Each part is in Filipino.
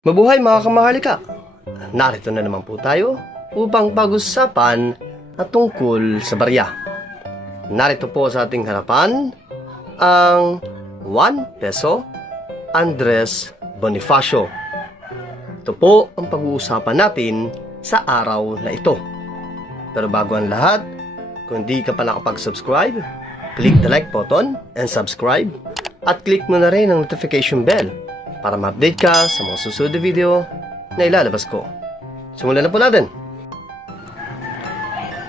Mabuhay mga kamahalika! Narito na naman po tayo upang pag-usapan at tungkol sa barya. Narito po sa ating harapan ang 1 peso Andres Bonifacio. Ito po ang pag-uusapan natin sa araw na ito. Pero bago ang lahat, kung di ka pa nakapag-subscribe, click the like button and subscribe at click mo na rin ang notification bell para ma-update ka sa mga susunod na video na ilalabas ko. Simulan na po natin.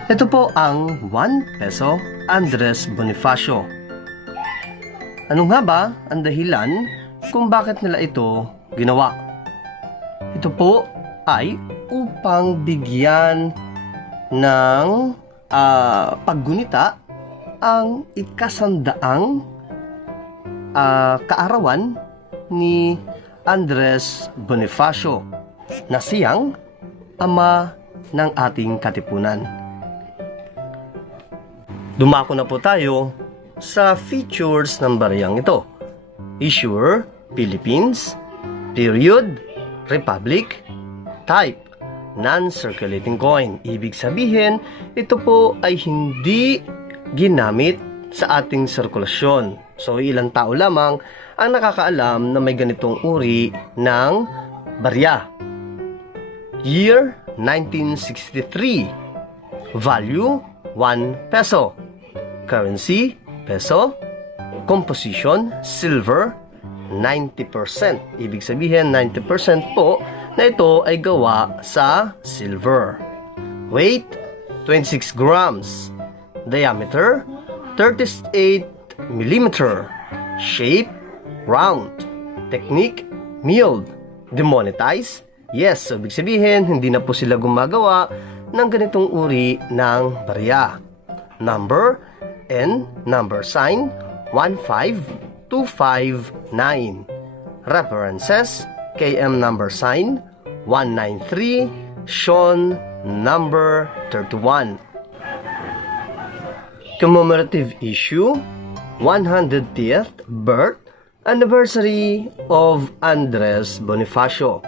Ito po ang 1 peso Andres Bonifacio. Ano nga ba ang dahilan kung bakit nila ito ginawa? Ito po ay upang bigyan ng paggunita ang ikasandaang kaarawan ni Andres Bonifacio na siyang ama ng ating katipunan. Dumako na po tayo sa features ng baryang ito. Issuer, Philippines. Period, Republic. Type, non-circulating coin. Ibig sabihin, ito po ay hindi ginamit sa ating sirkulasyon. So, ilang tao lamang ang nakakaalam na may ganitong uri ng barya. Year 1963. Value 1 peso. Currency peso. Composition silver 90%. Ibig sabihin 90% po na ito ay gawa sa silver. Weight 26 grams. Diameter 38 millimeter. Shape round. Technique milled. Demonetized? Yes, so ibig sabihin hindi na po sila gumagawa ng ganitong uri ng barya. Number and number sign 15259. References KM number sign 193. Sean number 31. Commemorative issue 100th birth anniversary of Andres Bonifacio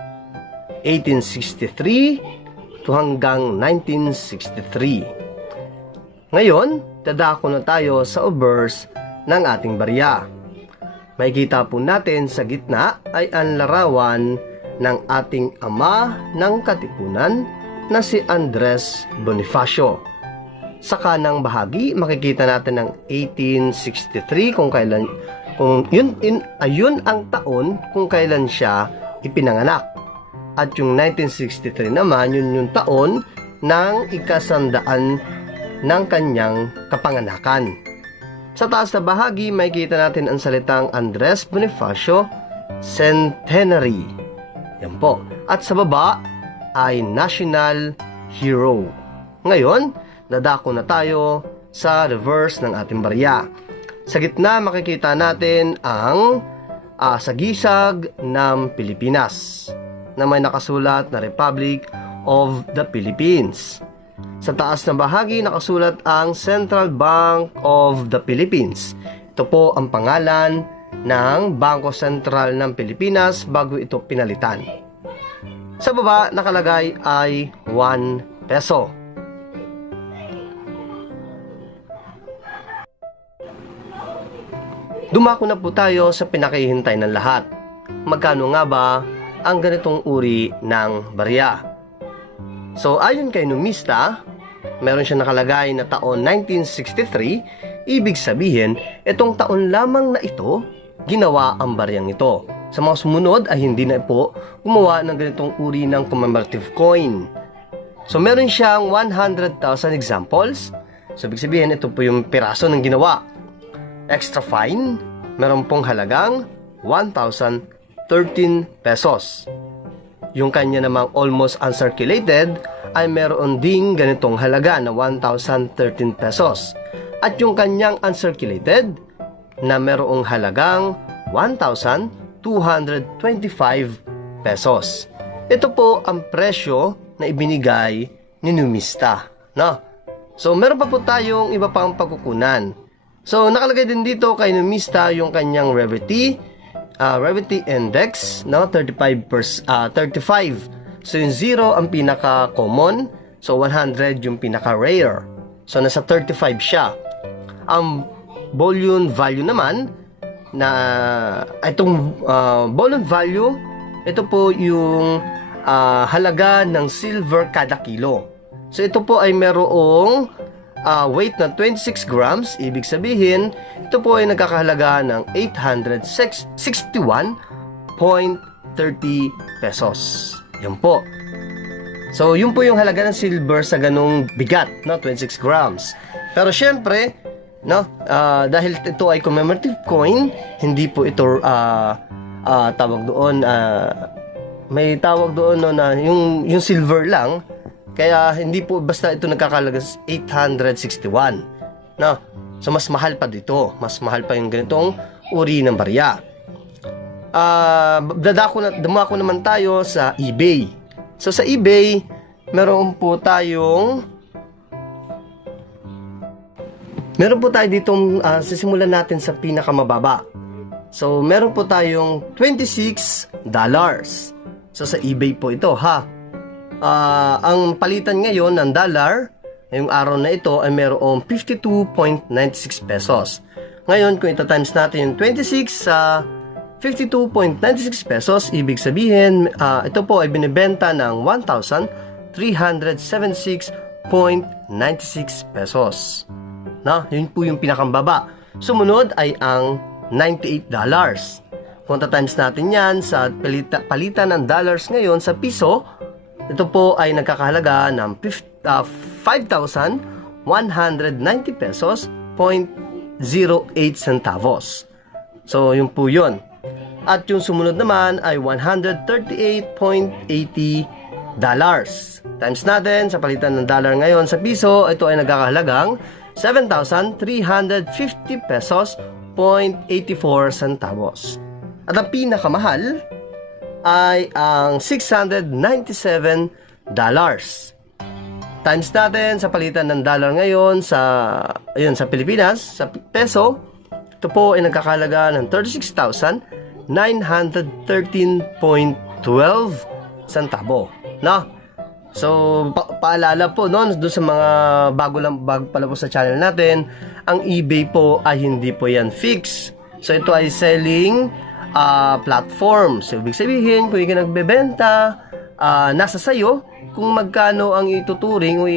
1863 to hanggang 1963. Ngayon, dadako na tayo sa obverse ng ating barya. Makikita po natin sa gitna ay ang larawan ng ating ama ng katipunan na si Andres Bonifacio. Sa kanang bahagi, makikita natin ang 1863 ayun ang taon kung kailan siya ipinanganak. At yung 1963 naman, yun yung taon ng ikasandaan ng kanyang kapanganakan. Sa taas na bahagi, makikita natin ang salitang Andres Bonifacio Centenary. Yan po. At sa baba ay National Hero. Ngayon, dadako na tayo sa reverse ng ating barya. Sa gitna, makikita natin ang sagisag ng Pilipinas na may nakasulat na Republic of the Philippines. Sa taas na bahagi, nakasulat ang Central Bank of the Philippines. Ito po ang pangalan ng Bangko Sentral ng Pilipinas bago ito pinalitan. Sa baba, nakalagay ay 1 peso. Dumako na po tayo sa pinakahihintay ng lahat. Magkano nga ba ang ganitong uri ng barya? So ayon kay numista, meron siya nakalagay na taon 1963. Ibig sabihin, itong taon lamang na ito, ginawa ang baryang ito. Sa mga sumunod ay hindi na po gumawa ng ganitong uri ng commemorative coin. So meron siyang 100,000 examples. So ibig sabihin, ito po yung piraso ng ginawa. Extra fine, meron pong halagang 1,013 pesos. Yung kanya namang almost uncirculated ay meron ding ganitong halaga na 1,013 pesos. At yung kanyang uncirculated na merong halagang 1,225 pesos. Ito po ang presyo na ibinigay ni numista. No? So meron pa po tayong iba pang pagkukunan. So, nakalagay din dito kay numista yung kanyang rarity, rarity index, no? 35. So yung 0 ang pinaka-common, so 100 yung pinaka-rare. So nasa 35 siya. Ang bullion value naman, na itong bullion value, ito po yung halaga ng silver kada kilo. So ito po ay merong weight na 26 grams. Ibig sabihin, ito po ay nagkakahalaga ng 861.30 pesos. Yan po. So, yun po yung halaga ng silver sa ganung bigat, no? 26 grams. Pero syempre, no, dahil ito ay commemorative coin, hindi po ito tawag doon, may tawag doon, no, na yung silver lang. Kaya hindi po basta ito nagkakahalaga 861, no? So mas mahal pa dito, mas mahal pa yung ganitong uri ng barya. Dumako naman tayo sa eBay. So sa eBay, meron po tayo ditong sisimulan natin sa pinakamababa. So meron po tayong $26. So sa eBay po ito, ha. Ang palitan ngayon ng dollar, ngayong araw na ito, ay merong 52.96 pesos. Ngayon, kung ita-times natin yung 26 sa 52.96 pesos, ibig sabihin, ito po ay binibenta ng 1,376.96 pesos. Na, yun po yung pinakambaba. Sumunod ay ang $98. Kung ta-times natin yan sa palitan ng dollars ngayon sa piso, ito po ay nagkakahalaga ng 5,190 pesos 0.08 centavos. So, yun po yun. At yung sumunod naman ay $138.80. Times natin sa palitan ng dollar ngayon sa piso, ito ay nagkakahalagang 7,350 pesos 0.84 centavos. At ang pinakamahal ay ang $697. Times natin sa palitan ng dollar ngayon sa Pilipinas, sa peso, ito po ay nagkakahalaga ng 36,913.12 centavo. No? So, paalala po doon sa mga bago pala po sa channel natin, ang eBay po ay hindi po yan fix. So, ito ay selling platform. So, ibig sabihin, kung ikaw nagbebenta, nasa sayo kung magkano ang ituturing o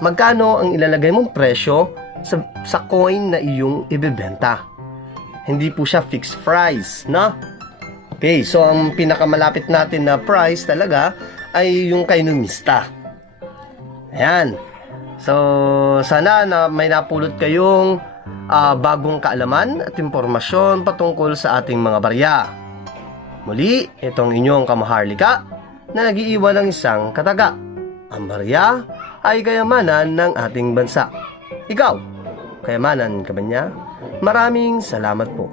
magkano ang ilalagay mong presyo sa coin na iyong ibebenta. Hindi po siya fixed price, no? Okay, so ang pinakamalapit natin na price talaga ay yung kay numista. Ayan. So, sana na may napulot kayong bagong kaalaman at impormasyon patungkol sa ating mga barya. Muli, itong inyong kamaharlika na nag-iiwan ng isang kataga. Ang barya ay kayamanan ng ating bansa. Ikaw, kayamanan ka ba niya? Maraming salamat po.